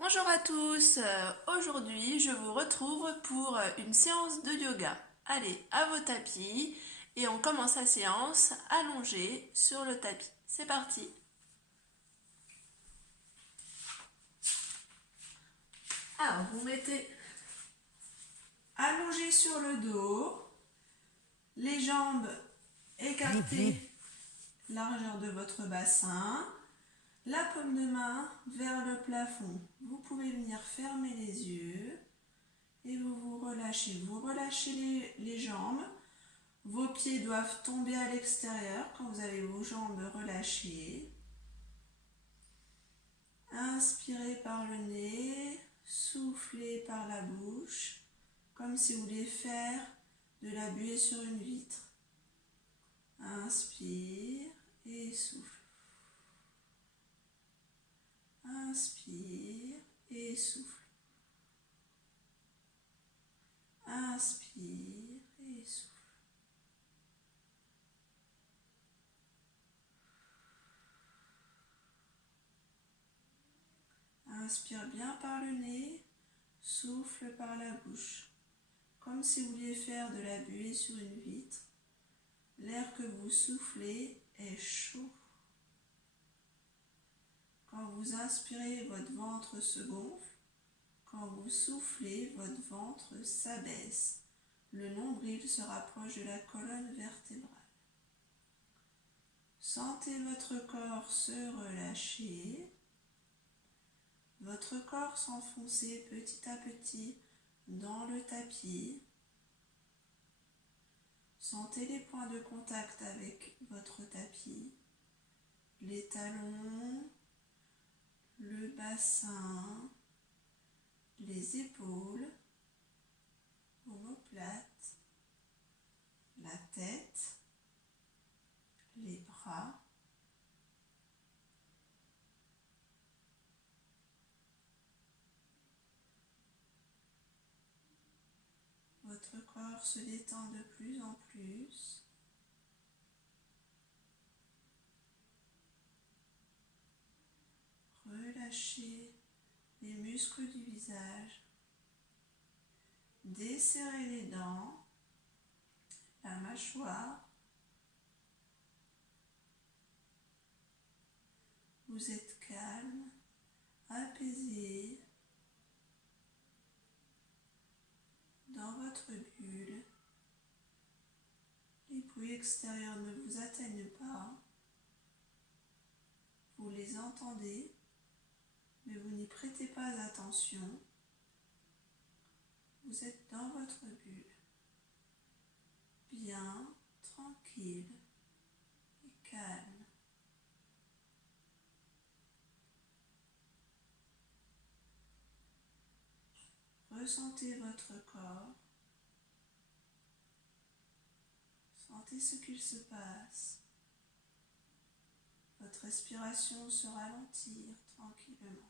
Bonjour à tous, aujourd'hui je vous retrouve pour une séance de yoga. Allez, à vos tapis et on commence la séance allongée sur le tapis. C'est parti. Alors, vous mettez allongé sur le dos, les jambes écartées, largeur de votre bassin, la paume de main vers le plafond. Vous pouvez venir fermer les yeux et vous vous relâchez. Vous relâchez les jambes. Vos pieds doivent tomber à l'extérieur quand vous avez vos jambes relâchées. Inspirez par le nez, soufflez par la bouche, comme si vous vouliez faire de la buée sur une vitre. Inspire et souffle. Inspire et souffle. Inspire et souffle. Inspire bien par le nez, souffle par la bouche, comme si vous vouliez faire de la buée sur une vitre. L'air que vous soufflez est chaud. Quand vous inspirez, votre ventre se gonfle. Quand vous soufflez, votre ventre s'abaisse. Le nombril se rapproche de la colonne vertébrale. Sentez votre corps se relâcher. Votre corps s'enfoncer petit à petit dans le tapis. Sentez les points de contact avec votre tapis, les talons, le bassin, les épaules, omoplates, la tête, les bras. Votre corps se détend de plus en plus. Relâchez les muscles du visage. Desserrez les dents, la mâchoire. Vous êtes calme, apaisé dans votre bulle. Les bruits extérieurs ne vous atteignent pas. Vous les entendez, mais vous n'y prêtez pas attention. Vous êtes dans votre bulle, bien, tranquille et calme. Ressentez votre corps. Sentez ce qu'il se passe. Votre respiration se ralentit tranquillement.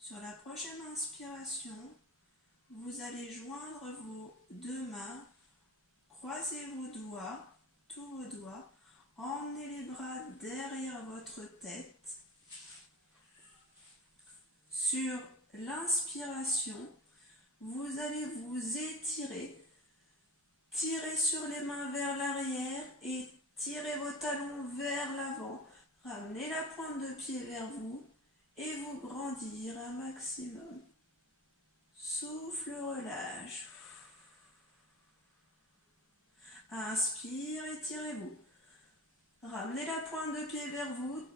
Sur la prochaine inspiration, vous allez joindre vos deux mains, croisez vos doigts, tous vos doigts, emmenez les bras derrière votre tête. Sur l'inspiration, vous allez vous étirer. Tirez sur les mains vers l'arrière et tirez vos talons vers l'avant. Ramenez la pointe de pied vers vous et vous grandir un maximum. Souffle, relâche. Inspire, étirez-vous. Ramenez la pointe de pied vers vous,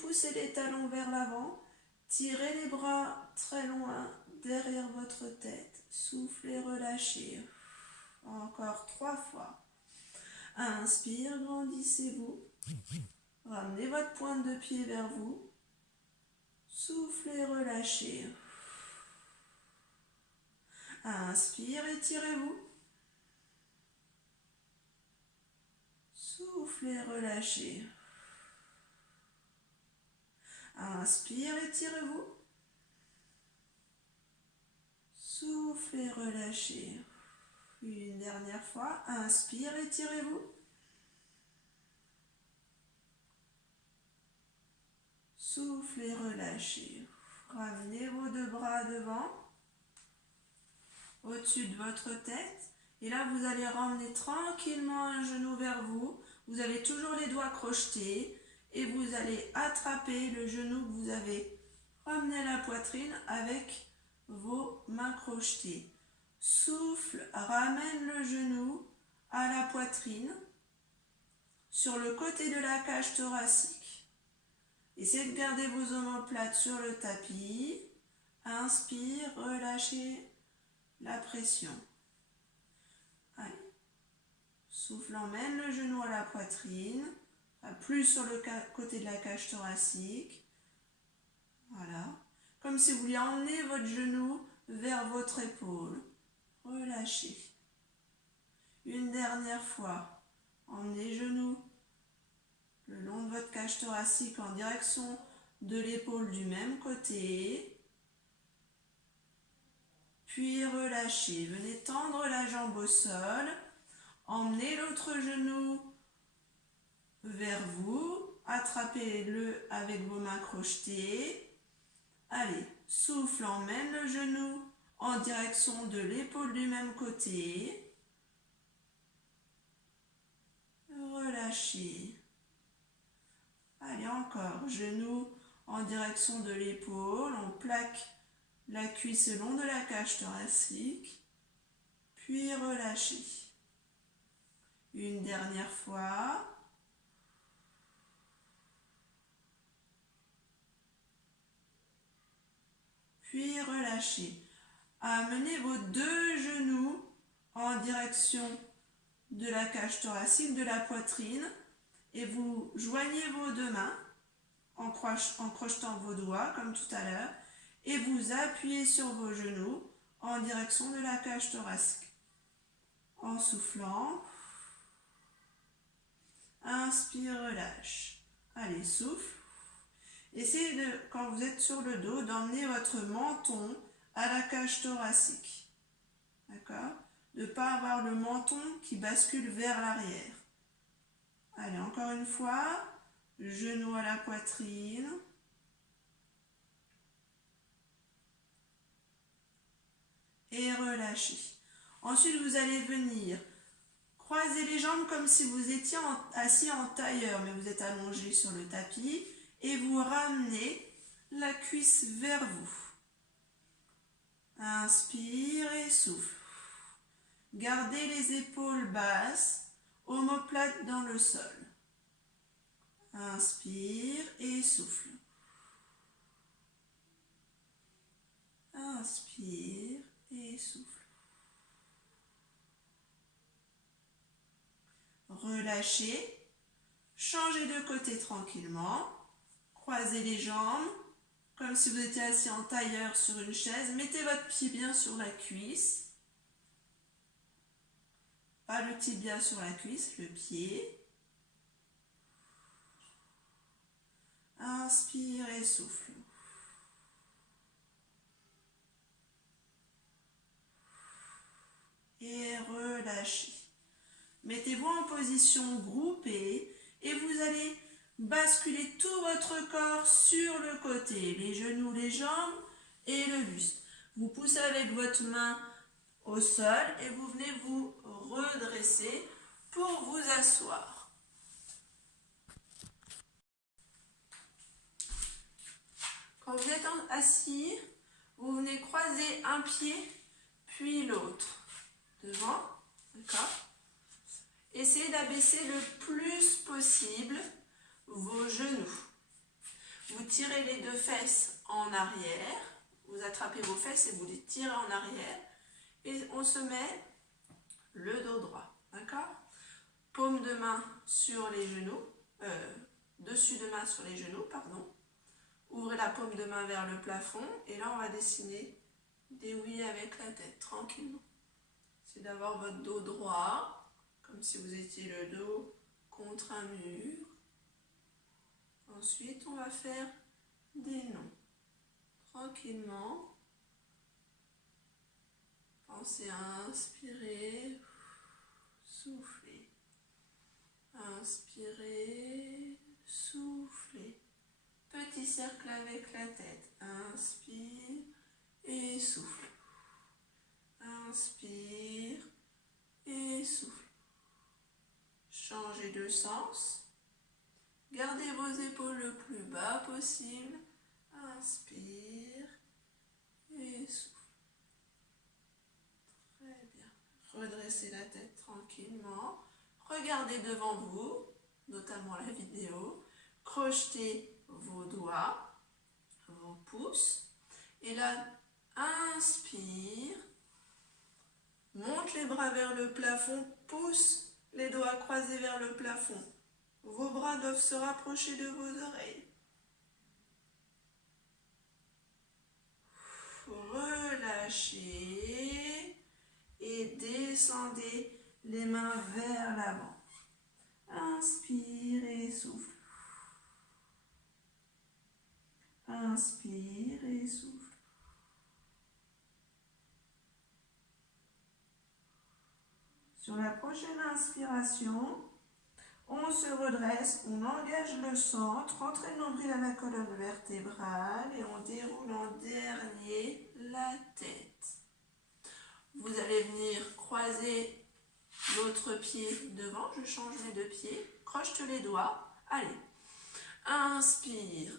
poussez les talons vers l'avant, tirez les bras très loin derrière votre tête. Soufflez, relâchez. Encore 3 fois. Inspire, grandissez-vous. Ramenez votre pointe de pied vers vous. Soufflez, relâchez. Inspire, étirez-vous. Soufflez, relâchez. Inspire, étirez-vous. Soufflez, relâchez. Une dernière fois, inspire, étirez-vous. Soufflez, relâchez. Ramenez vos deux bras devant, au-dessus de votre tête. Et là, vous allez ramener tranquillement un genou vers vous. Vous avez toujours les doigts crochetés. Et vous allez attraper le genou que vous avez ramené à la poitrine avec vos mains crochetées. Souffle, ramène le genou à la poitrine, sur le côté de la cage thoracique. Essayez de garder vos omoplates sur le tapis. Inspire, relâchez la pression. Allez. Souffle, emmène le genou à la poitrine, plus sur le côté de la cage thoracique. Voilà. Comme si vous vouliez emmener votre genou vers votre épaule. Relâchez. Une dernière fois. Emmenez le genou le long de votre cage thoracique en direction de l'épaule du même côté. Puis relâchez. Venez tendre la jambe au sol. Emmenez l'autre genou vers vous. Attrapez-le avec vos mains crochetées. Allez, souffle, emmène le genou en direction de l'épaule du même côté. Relâchez. Allez, encore, genou en direction de l'épaule. On plaque la cuisse le long de la cage thoracique. Puis relâchez. Une dernière fois. Puis relâchez. Amenez vos deux genoux en direction de la cage thoracique, de la poitrine, et vous joignez vos deux mains en crochetant vos doigts comme tout à l'heure, et vous appuyez sur vos genoux en direction de la cage thoracique. En soufflant, inspire, relâche. Allez, souffle. Essayez de, quand vous êtes sur le dos, d'emmener votre menton à la cage thoracique. D'accord? De ne pas avoir le menton qui bascule vers l'arrière. Allez, encore une fois. Genou à la poitrine. Et relâchez. Ensuite, vous allez venir croiser les jambes comme si vous étiez assis en tailleur, mais vous êtes allongé sur le tapis. Et vous ramenez la cuisse vers vous. Inspire et souffle. Gardez les épaules basses, omoplate dans le sol. Inspire et souffle. Inspire et souffle. Relâchez. Changez de côté tranquillement. Croisez les jambes, comme si vous étiez assis en tailleur sur une chaise. Mettez votre pied bien sur la cuisse. Pas le tibia sur la cuisse, le pied. Inspire et souffle. Et relâchez. Mettez-vous en position groupée et vous allez basculez tout votre corps sur le côté, les genoux, les jambes et le buste. Vous poussez avec votre main au sol et vous venez vous redresser pour vous asseoir. Quand vous êtes assis, vous venez croiser un pied puis l'autre devant, d'accord? Essayez d'abaisser le plus possible vos genoux. Vous tirez les deux fesses en arrière. Vous attrapez vos fesses et vous les tirez en arrière. Et on se met le dos droit. D'accord? Paume de main sur les genoux. Dessus de main sur les genoux, pardon. Ouvrez la paume de main vers le plafond. Et là, on va dessiner des oui avec la tête, tranquillement. C'est d'avoir votre dos droit, comme si vous étiez le dos contre un mur. Ensuite, on va faire des noms. Tranquillement. Pensez à inspirer, souffler. Inspirer, souffler. Petit cercle avec la tête. Inspire et souffle. Inspire et souffle. Changez de sens. Gardez vos épaules le plus bas possible. Inspire et souffle. Très bien. Redressez la tête tranquillement. Regardez devant vous, notamment la vidéo. Crochetez vos doigts, vos pouces. Et là, inspire. Monte les bras vers le plafond. Pousse les doigts croisés vers le plafond. Vos bras doivent se rapprocher de vos oreilles. Relâchez et descendez les mains vers l'avant. Inspire et souffle. Inspire et souffle. Sur la prochaine inspiration, on se redresse, on engage le centre, entraîne le nombril à la colonne vertébrale et on déroule en dernier la tête. Vous allez venir croiser l'autre pied devant, je change mes deux pieds, crochete les doigts, allez, inspire,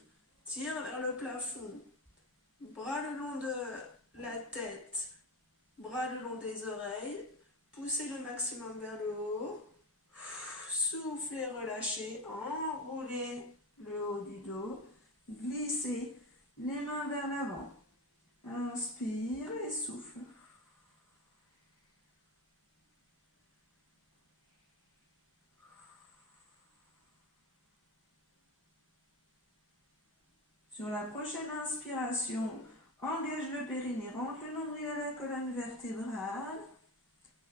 tire vers le plafond, bras le long de la tête, bras le long des oreilles, poussez le maximum vers le haut. Soufflez, relâchez, enroulez le haut du dos, glissez les mains vers l'avant. Inspire et souffle. Sur la prochaine inspiration, engage le périnée, rentre le nombril à la colonne vertébrale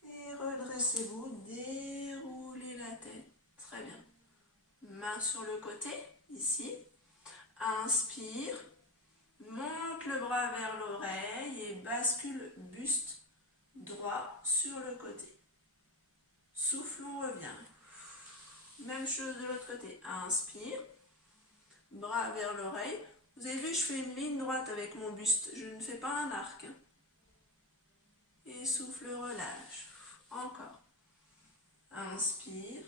et redressez-vous, déroulez la tête. Très bien. Main sur le côté, ici. Inspire, monte le bras vers l'oreille et bascule buste droit sur le côté. Souffle, on revient. Même chose de l'autre côté. Inspire, bras vers l'oreille. Vous avez vu, je fais une ligne droite avec mon buste. Je ne fais pas un arc. Et souffle, relâche. Encore. Inspire.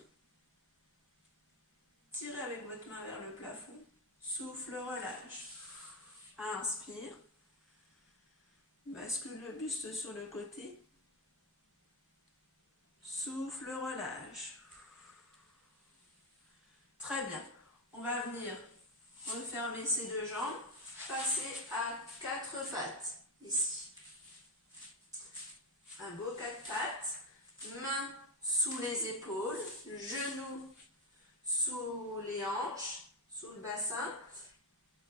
Tirez avec votre main vers le plafond. Souffle, relâche. Inspire. Bascule le buste sur le côté. Souffle, relâche. Très bien. On va venir refermer ces deux jambes. Passer à quatre pattes. Ici. Un beau quatre pattes. Mains sous les épaules. Genoux sous les hanches, sous le bassin,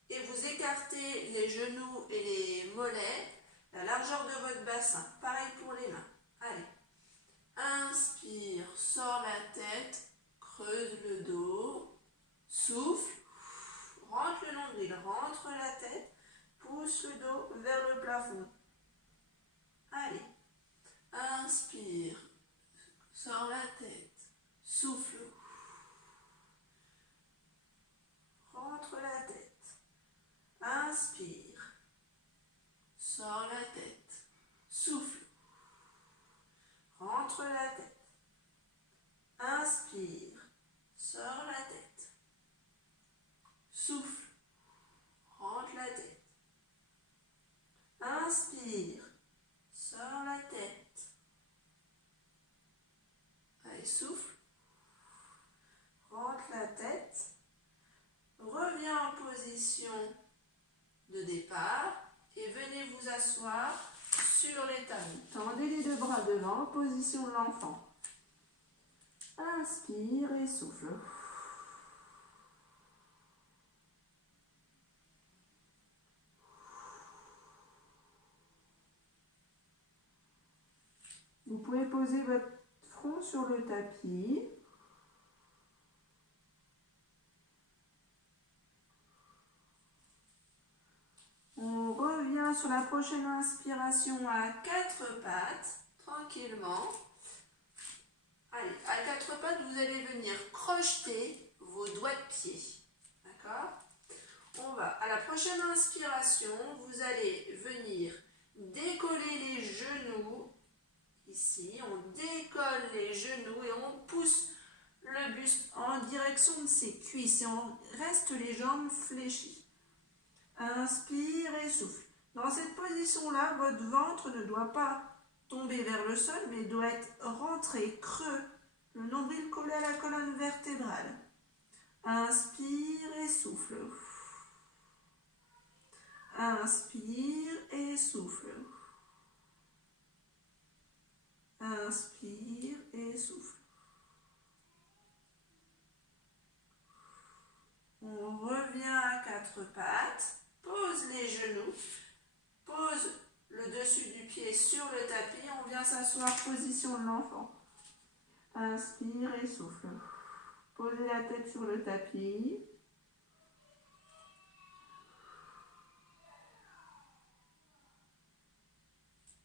et vous écartez les genoux et les mollets, la largeur de votre bassin. Pareil pour les mains. Allez. Inspire, sors la tête, creuse le dos, souffle, rentre le nombril, rentre la tête, pousse le dos vers le plafond. Allez. Inspire, sors la tête, souffle. Rentre la tête. Inspire. Sors la tête. Souffle. Rentre la tête. Inspire. Sors la tête. Souffle. Rentre la tête. Inspire. Sors la tête. Allez, souffle. Rentre la tête. Reviens en position de départ et venez vous asseoir sur les talons. Tendez les deux bras devant, position de l'enfant. Inspire et souffle. Vous pouvez poser votre front sur le tapis. On revient sur la prochaine inspiration à quatre pattes, tranquillement. Allez, à quatre pattes, vous allez venir crocheter vos doigts de pied. D'accord? On va à la prochaine inspiration, vous allez venir décoller les genoux. Ici, on décolle les genoux et on pousse le buste en direction de ses cuisses et on reste les jambes fléchies. Inspire et souffle. Dans cette position-là, votre ventre ne doit pas tomber vers le sol, mais doit être rentré creux, le nombril collé à la colonne vertébrale. Inspire et souffle. Inspire et souffle. Inspire et souffle. On revient à quatre pattes. Pose les genoux. Pose le dessus du pied sur le tapis. On vient s'asseoir, position de l'enfant. Inspire et souffle. Posez la tête sur le tapis.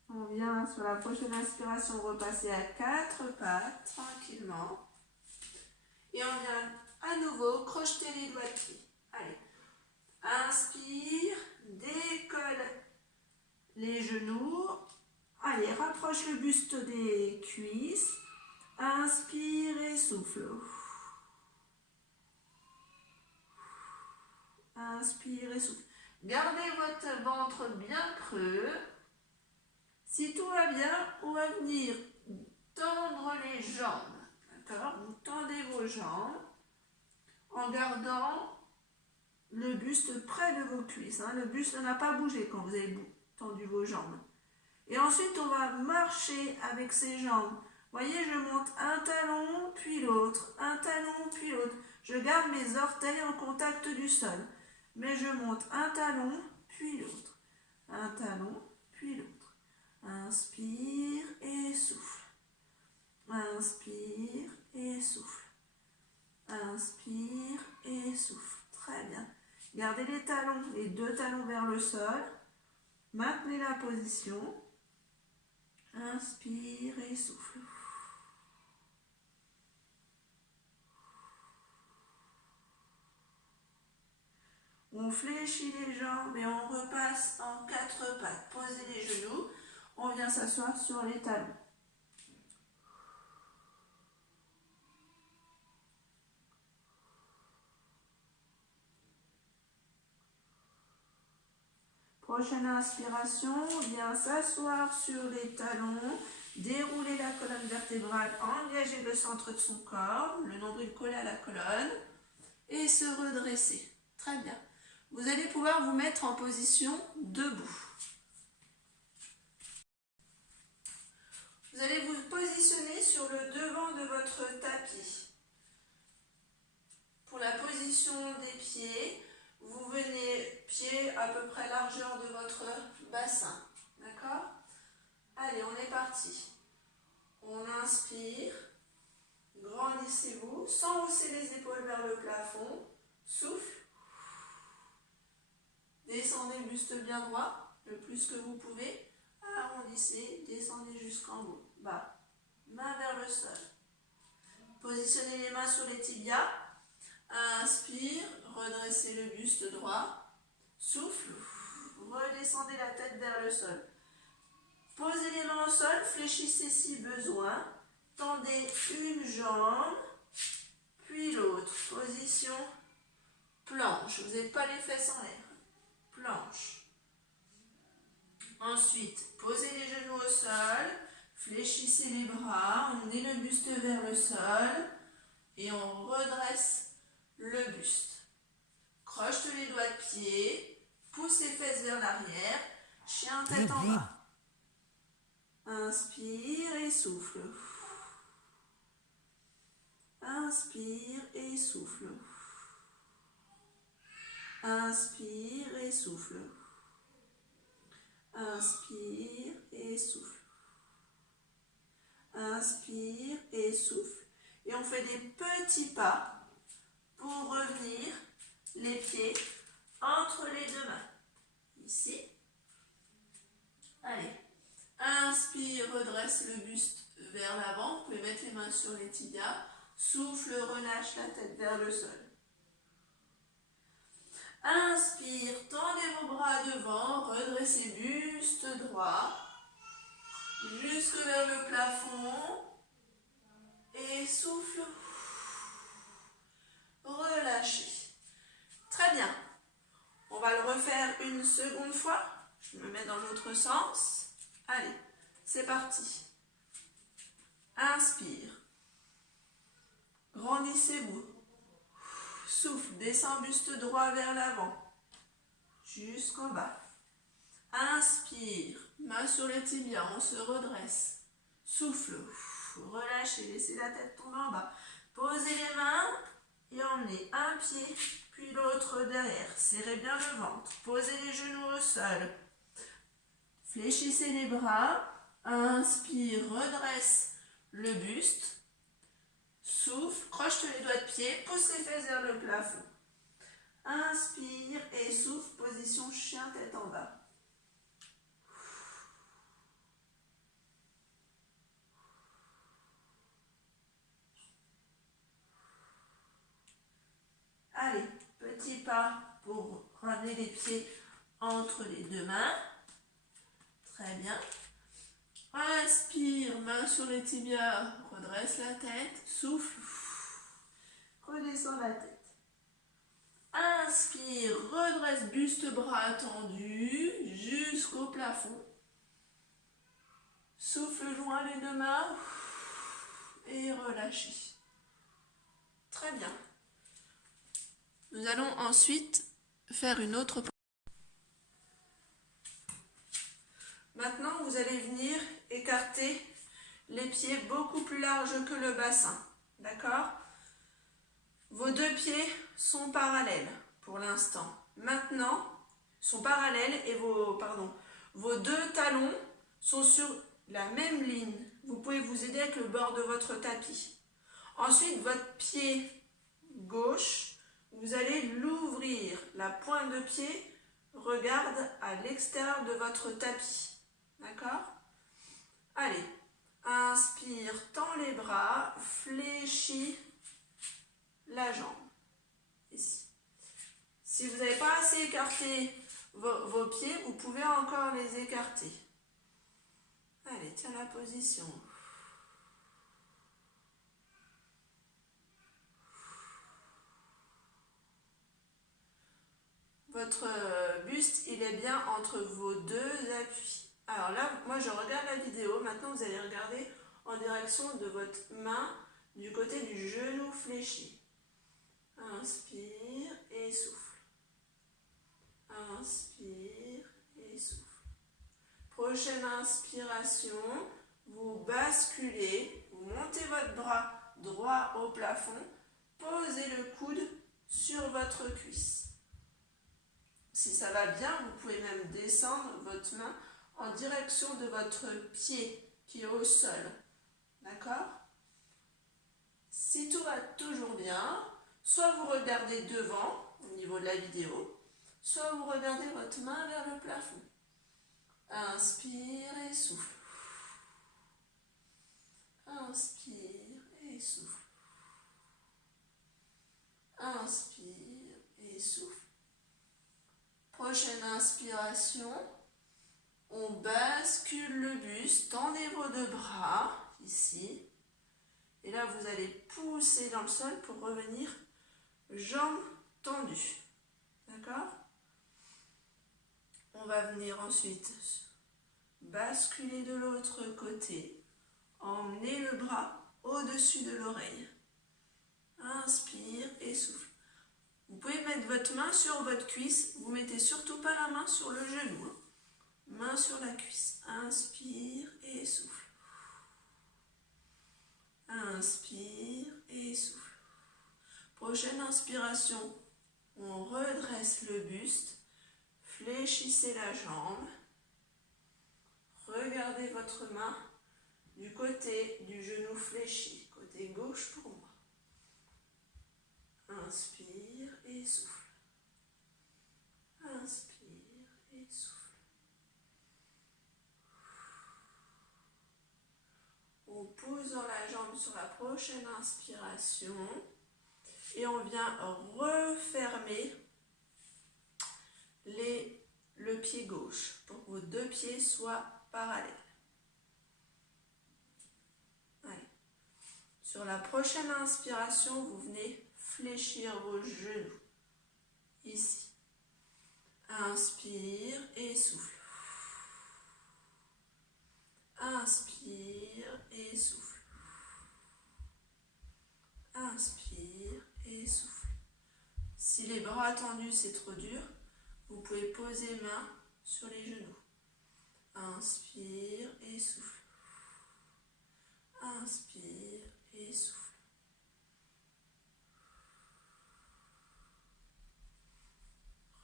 On vient sur la prochaine inspiration repasser à quatre pattes tranquillement. Et on vient à nouveau crocheter les doigts de pied. Allez. Inspire, décolle les genoux. Allez, rapproche le buste des cuisses. Inspire et souffle. Inspire et souffle. Gardez votre ventre bien creux. Si tout va bien, on va venir tendre les jambes. D'accord? Vous tendez vos jambes en gardant le buste près de vos cuisses. Le buste n'a pas bougé quand vous avez tendu vos jambes. Et ensuite, on va marcher avec ces jambes. Vous voyez, je monte un talon, puis l'autre, un talon, puis l'autre. Je garde mes orteils en contact du sol. Mais je monte un talon, puis l'autre. Un talon, puis l'autre. Inspire et souffle. Inspire et souffle. Inspire et souffle. Très bien. Gardez les talons, les deux talons vers le sol. Maintenez la position. Inspire et souffle. On fléchit les jambes et on repasse en quatre pattes. Posez les genoux. On vient s'asseoir sur les talons. Prochaine inspiration, on vient s'asseoir sur les talons, dérouler la colonne vertébrale, engager le centre de son corps, le nombril collé à la colonne et se redresser. Très bien. Vous allez pouvoir vous mettre en position debout. Vous allez vous positionner sur le devant de votre tapis. Pour la position des pieds, vous venez pied à peu près largeur de votre bassin. D'accord? Allez, on est parti. On inspire. Grandissez-vous sans hausser les épaules vers le plafond. Souffle. Descendez le buste bien droit, le plus que vous pouvez. Arrondissez, descendez jusqu'en haut. Bas. Main vers le sol. Positionnez les mains sur les tibias. Inspire, redressez le buste droit. Souffle. Redescendez la tête vers le sol. Posez les mains au sol, fléchissez si besoin. Tendez une jambe, puis l'autre. Position planche. Vous n'avez pas les fesses en l'air. Planche. Ensuite, posez les genoux au sol, fléchissez les bras, emmenez le buste vers le sol et on redresse le buste. Croche les doigts de pied, pousse les fesses vers l'arrière, chien tête en bas. Inspire et souffle. Inspire et souffle. Inspire et souffle. Inspire et souffle. Inspire et souffle. Et on fait des petits pas pour revenir les pieds entre les deux mains. Ici. Allez. Inspire, redresse le buste vers l'avant. Vous pouvez mettre les mains sur les tibias. Souffle, relâche la tête vers le sol. Inspire, tendez vos bras devant, redressez buste droit, jusque vers le plafond. Et souffle. Relâchez. Très bien. On va le refaire une seconde fois. Je me mets dans l'autre sens. Allez, c'est parti. Inspire. Grandissez-vous. Souffle, descend buste droit vers l'avant. Jusqu'en bas. Inspire. Main sur les tibias, on se redresse. Souffle. Relâchez, laissez la tête tomber en bas. Posez les mains et emmenez un pied, puis l'autre derrière. Serrez bien le ventre. Posez les genoux au sol. Fléchissez les bras. Inspire, redresse le buste. Souffle, crochetez les doigts de pied, pousse les fesses vers le plafond. Inspire et souffle, position chien tête en bas. Allez, petit pas pour ramener les pieds entre les deux mains. Très bien. Inspire, main sur les tibias, redresse la tête, souffle, redescend la tête. Inspire, redresse buste, bras tendu jusqu'au plafond. Souffle, joint les deux mains et relâchez. Très bien. Nous allons ensuite faire une autre. Maintenant, vous allez venir écarter les pieds beaucoup plus larges que le bassin. D'accord? Vos deux pieds sont parallèles pour l'instant. Maintenant, sont parallèles et vos deux talons sont sur la même ligne. Vous pouvez vous aider avec le bord de votre tapis. Ensuite, votre pied gauche, vous allez l'ouvrir. La pointe de pied regarde à l'extérieur de votre tapis. D'accord? Allez, inspire, tend les bras, fléchis la jambe. Ici. Si vous n'avez pas assez écarté vos pieds, vous pouvez encore les écarter. Allez, tiens la position. Votre buste, il est bien entre vos deux appuis. Alors là, moi je regarde la vidéo. Maintenant, vous allez regarder en direction de votre main du côté du genou fléchi. Inspire et souffle. Inspire et souffle. Prochaine inspiration, vous basculez, vous montez votre bras droit au plafond, posez le coude sur votre cuisse. Si ça va bien, vous pouvez même descendre votre main en direction de votre pied qui est au sol. D'accord? Si tout va toujours bien, soit vous regardez devant au niveau de la vidéo, soit vous regardez votre main vers le plafond. Inspire et souffle. Inspire et souffle. Inspire et souffle. Prochaine inspiration, on bascule le buste, tendez vos deux bras, ici. Et là, vous allez pousser dans le sol pour revenir jambes tendues. D'accord? On va venir ensuite basculer de l'autre côté. Emmenez le bras au-dessus de l'oreille. Inspire et souffle. Vous pouvez mettre votre main sur votre cuisse. Vous ne mettez surtout pas la main sur le genou. Main sur la cuisse. Inspire et souffle. Inspire et souffle. Prochaine inspiration. On redresse le buste. Fléchissez la jambe. Regardez votre main du côté du genou fléchi. Côté gauche pour moi. Inspire et souffle. Inspire et souffle. On pousse dans la jambe sur la prochaine inspiration et on vient refermer le pied gauche pour que vos deux pieds soient parallèles. Allez. Sur la prochaine inspiration, vous venez fléchir vos genoux. Ici. Inspire et souffle. Inspire et souffle. Inspire et souffle. Si les bras tendus c'est trop dur, vous pouvez poser main sur les genoux. Inspire et souffle. Inspire et souffle.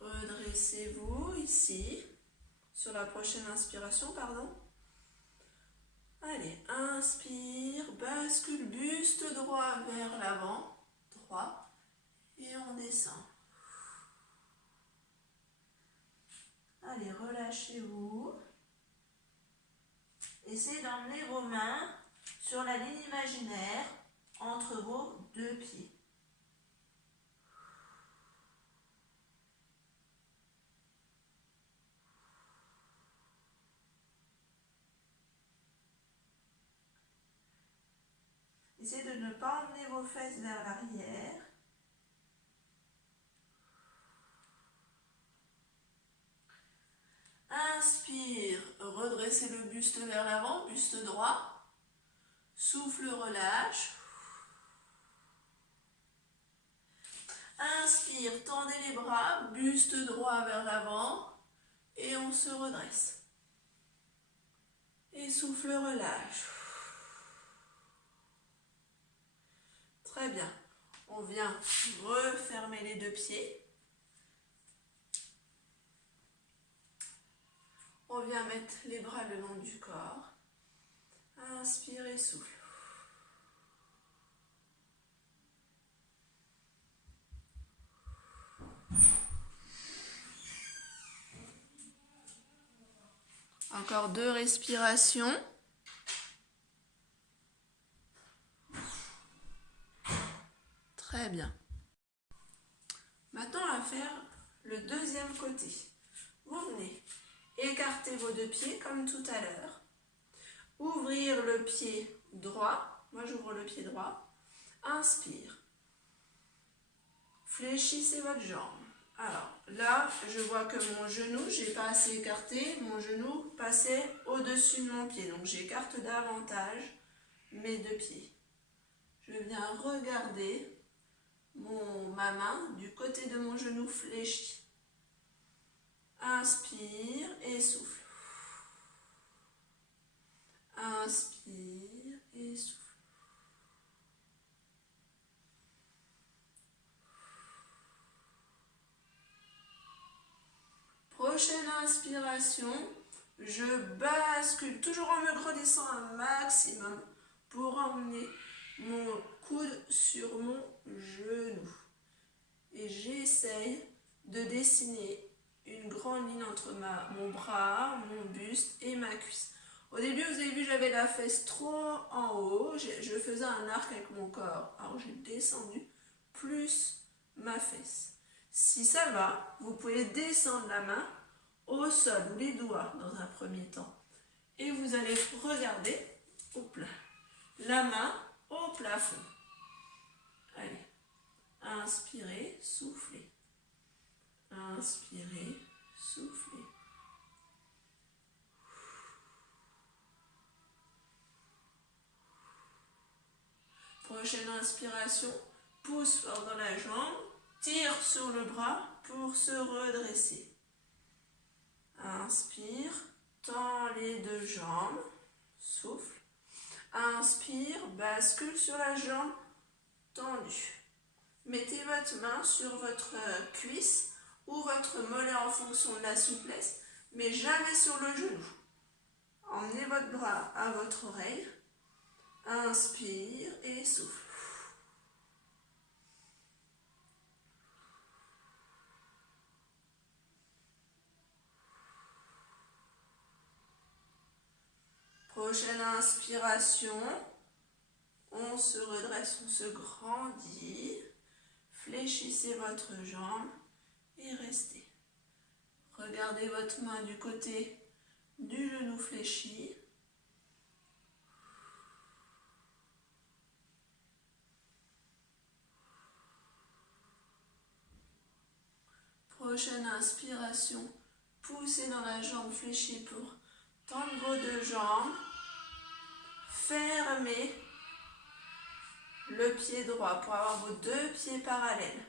Redressez-vous ici, sur la prochaine inspiration, pardon. Allez, inspire, bascule, buste droit vers l'avant, droit, et on descend. Allez, relâchez-vous. Essayez d'emmener vos mains sur la ligne imaginaire entre vos deux pieds. Essayez de ne pas emmener vos fesses vers l'arrière. Inspire, redressez le buste vers l'avant, buste droit. Souffle, relâche. Inspire, tendez les bras, buste droit vers l'avant et on se redresse. Et souffle, relâche. Très bien. On vient refermer les deux pieds. On vient mettre les bras le long du corps. Inspire et souffle. Encore 2 respirations. Très bien. Maintenant, on va faire le deuxième côté. Vous venez écarter vos deux pieds comme tout à l'heure. Ouvrir le pied droit. Moi, j'ouvre le pied droit. Inspire. Fléchissez votre jambe. Alors, là, je vois que mon genou, je n'ai pas assez écarté. Mon genou passait au-dessus de mon pied. Donc, j'écarte davantage mes deux pieds. Je viens regarder ma main du côté de mon genou fléchi. Inspire et souffle. Inspire et souffle. Prochaine inspiration, je bascule toujours en me redescendant un maximum pour emmener mon coude sur mon genou. Et j'essaye de dessiner une grande ligne entre mon bras, mon buste et ma cuisse. Au début, vous avez vu, j'avais la fesse trop en haut. Je faisais un arc avec mon corps. Alors, j'ai descendu plus ma fesse. Si ça va, vous pouvez descendre la main au sol, ou les doigts dans un premier temps. Et vous allez regarder, hop là, la main au plafond. Allez, inspirez, soufflez. Inspirez, soufflez. Prochaine inspiration, pouce fort dans la jambe, tire sur le bras pour se redresser. Inspire, tends les deux jambes, souffle. Inspire, bascule sur la jambe tendue. Mettez votre main sur votre cuisse ou votre mollet en fonction de la souplesse, mais jamais sur le genou. Emmenez votre bras à votre oreille. Inspire et souffle. Prochaine inspiration, on se redresse, on se grandit. Fléchissez votre jambe et restez. Regardez votre main du côté du genou fléchi. Prochaine inspiration, poussez dans la jambe fléchie pour tendre vos deux jambes. Fermez le pied droit pour avoir vos deux pieds parallèles.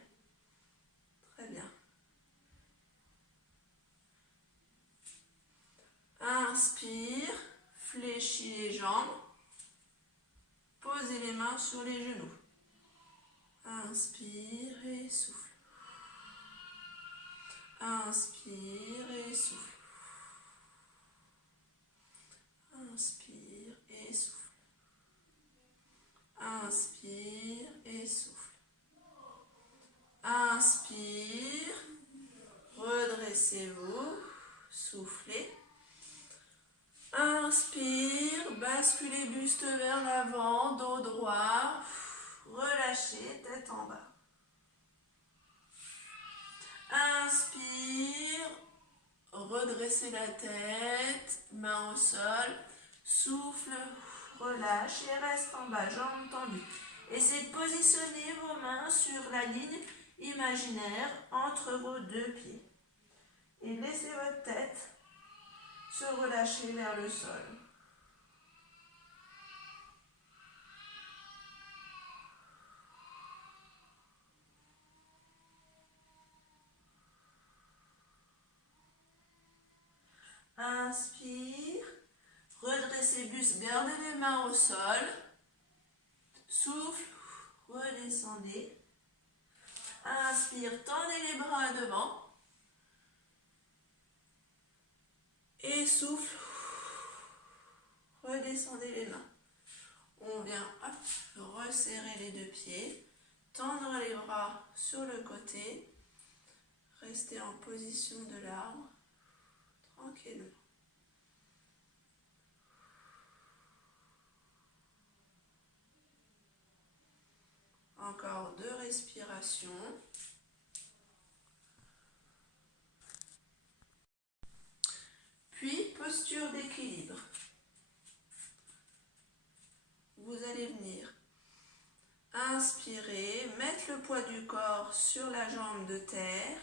Très bien. Inspire, fléchis les jambes. Posez les mains sur les genoux. Inspire et souffle. Inspire et souffle. Inspire et souffle. Inspire et souffle. Inspire. Redressez-vous. Soufflez. Inspire. Basculez buste vers l'avant. Dos droit. Relâchez. Tête en bas. Inspire. Redressez la tête. Main au sol. Souffle. Relâche et reste en bas, jambes tendues. Essayez de positionner vos mains sur la ligne imaginaire entre vos deux pieds. Et laissez votre tête se relâcher vers le sol. Inspire. Redressez buste, gardez les mains au sol. Souffle, redescendez. Inspire, tendez les bras devant. Et souffle, redescendez les mains. On vient resserrer les deux pieds. Tendre les bras sur le côté. Restez en position de l'arbre. Tranquillement. Encore 2 respirations. Puis, posture d'équilibre. Vous allez venir inspirer, mettre le poids du corps sur la jambe de terre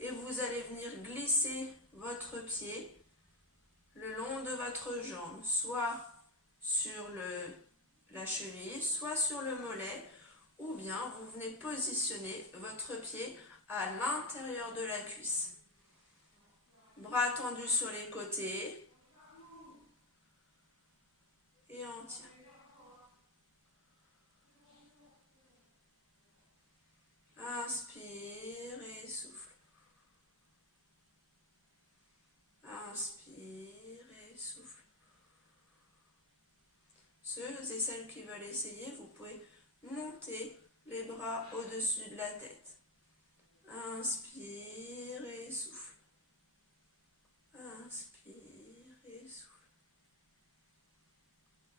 et vous allez venir glisser votre pied le long de votre jambe, soit sur la cheville, soit sur le mollet, ou bien vous venez positionner votre pied à l'intérieur de la cuisse. Bras tendus sur les côtés. Et on tient. Inspire et souffle. Inspire et souffle. Ceux et celles qui veulent essayer, vous pouvez monter les bras au-dessus de la tête. Inspire et souffle. Inspire et souffle.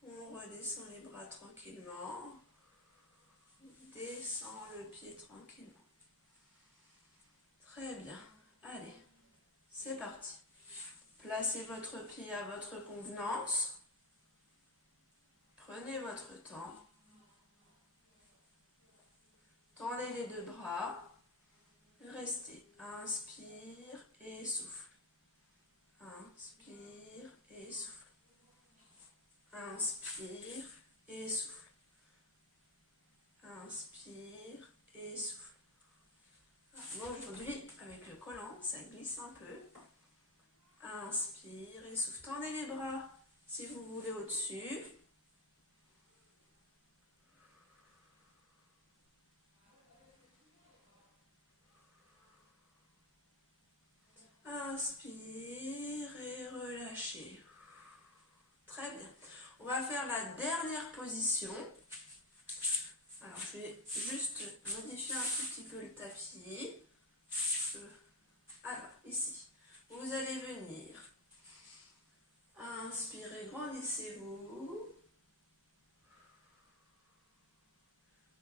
On redescend les bras tranquillement. Descend le pied tranquillement. Très bien. Allez, c'est parti. Placez votre pied à votre convenance. Prenez votre temps. Tendez les deux bras. Restez. Inspire et souffle. Inspire et souffle. Inspire et souffle. Inspire et souffle. Bon, aujourd'hui, avec le collant, ça glisse un peu. Inspire et souffle. Tendez les bras si vous voulez au-dessus. Inspire et relâchez. Très bien. On va faire la dernière position. Alors, je vais juste modifier un tout petit peu le tapis. Alors, ici, vous allez venir. Inspirez, grandissez-vous.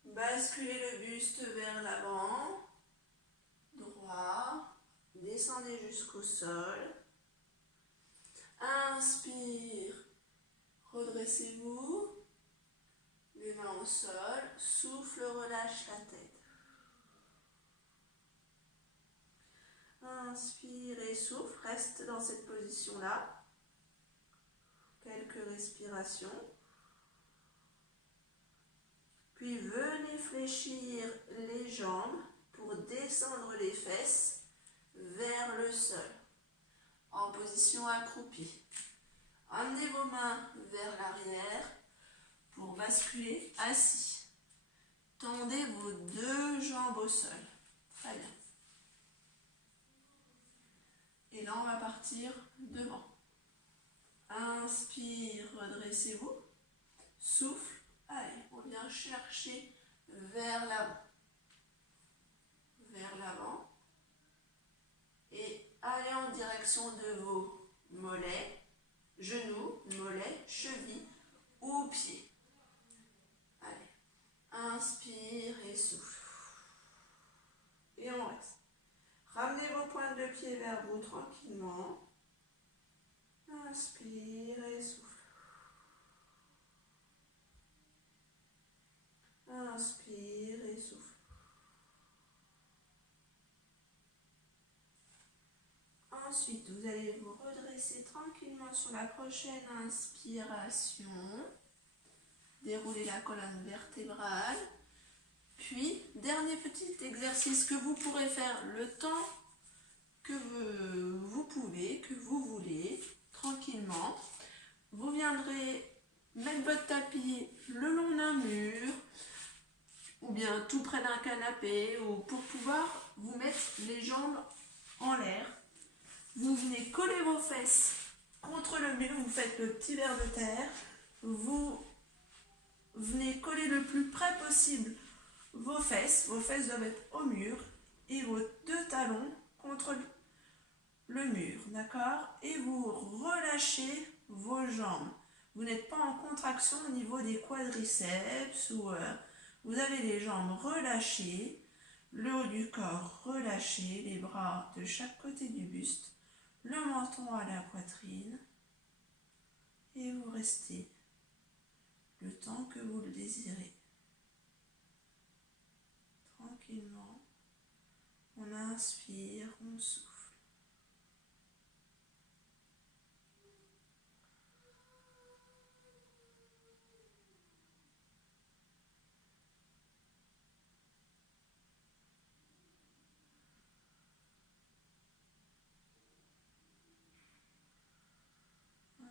Basculez le buste vers l'avant. Droit. descendez jusqu'au sol. Inspire, redressez-vous, les mains au sol, souffle, relâche la tête. Inspire et souffle, reste dans cette position-là. Quelques respirations. Puis venez fléchir les jambes pour descendre les fesses vers le sol. En position accroupie. Amenez vos mains vers l'arrière pour basculer assis. Tendez vos deux jambes au sol. Très bien. Et là, on va partir devant. Inspire, redressez-vous. Souffle. Allez, on vient chercher vers l'avant. Vers l'avant. Et allez en direction de vos mollets, genoux, mollets, chevilles ou pieds. Allez, inspire et souffle. Et on reste. Ramenez vos pointes de pied vers vous tranquillement. Inspire et souffle. Inspire et souffle. Ensuite, vous allez vous redresser tranquillement sur la prochaine inspiration. Déroulez la colonne vertébrale. Puis, dernier petit exercice que vous pourrez faire le temps que vous pouvez, que vous voulez, tranquillement. Vous viendrez mettre votre tapis le long d'un mur, ou bien tout près d'un canapé, ou pour pouvoir vous mettre les jambes en l'air. Vous venez coller vos fesses contre le mur, vous faites le petit ver de terre, vous venez coller le plus près possible vos fesses doivent être au mur et vos deux talons contre le mur, d'accord? Et vous relâchez vos jambes. Vous n'êtes pas en contraction au niveau des quadriceps ou vous avez les jambes relâchées, le haut du corps relâché, les bras de chaque côté du buste, le menton à la poitrine et vous restez le temps que vous le désirez. Tranquillement, on inspire, on souffle.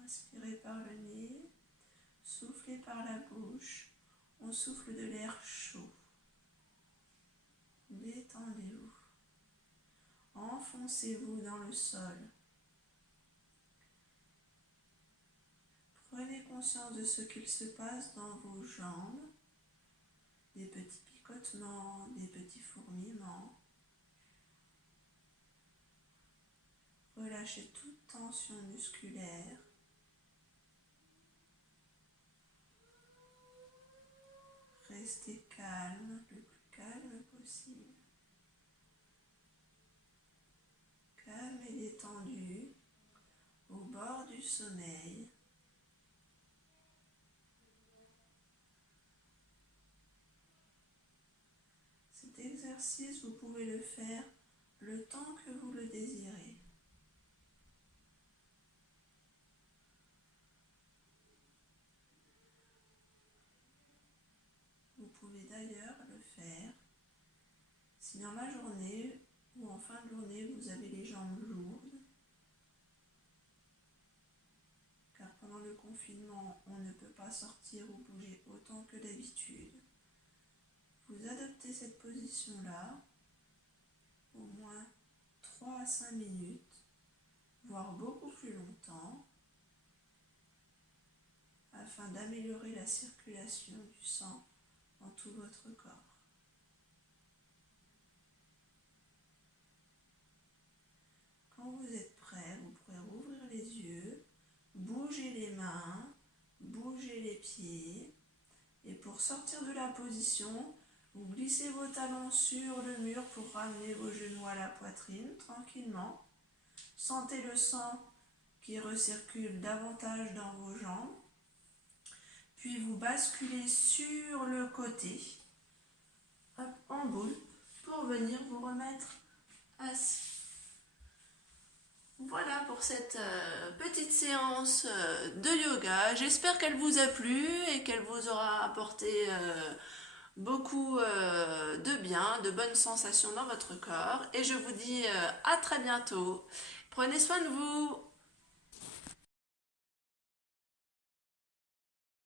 Inspirez par le nez, soufflez par la bouche, on souffle de l'air chaud. Détendez-vous, enfoncez-vous dans le sol. Prenez conscience de ce qu'il se passe dans vos jambes, des petits picotements, des petits fourmillements. Relâchez toute tension musculaire. Restez calme, le plus calme possible. Calme et détendu, au bord du sommeil. Cet exercice, vous pouvez le faire le temps que vous le désirez. Vous pouvez d'ailleurs le faire si dans la journée ou en fin de journée vous avez les jambes lourdes, car pendant le confinement on ne peut pas sortir ou bouger autant que d'habitude. Vous adoptez cette position-là au moins 3 à 5 minutes, voire beaucoup plus longtemps, afin d'améliorer la circulation du sang dans tout votre corps. Quand vous êtes prêt, vous pourrez rouvrir les yeux, bouger les mains, bouger les pieds. Et pour sortir de la position, Vous glissez vos talons sur le mur pour ramener vos genoux à la poitrine tranquillement. Sentez le sang qui recircule davantage dans vos jambes. Puis vous basculez sur le côté, hop, en boule, pour venir vous remettre assis. Voilà pour cette petite séance de yoga. J'espère qu'elle vous a plu et qu'elle vous aura apporté beaucoup de bien, de bonnes sensations dans votre corps. Et je vous dis à très bientôt. Prenez soin de vous.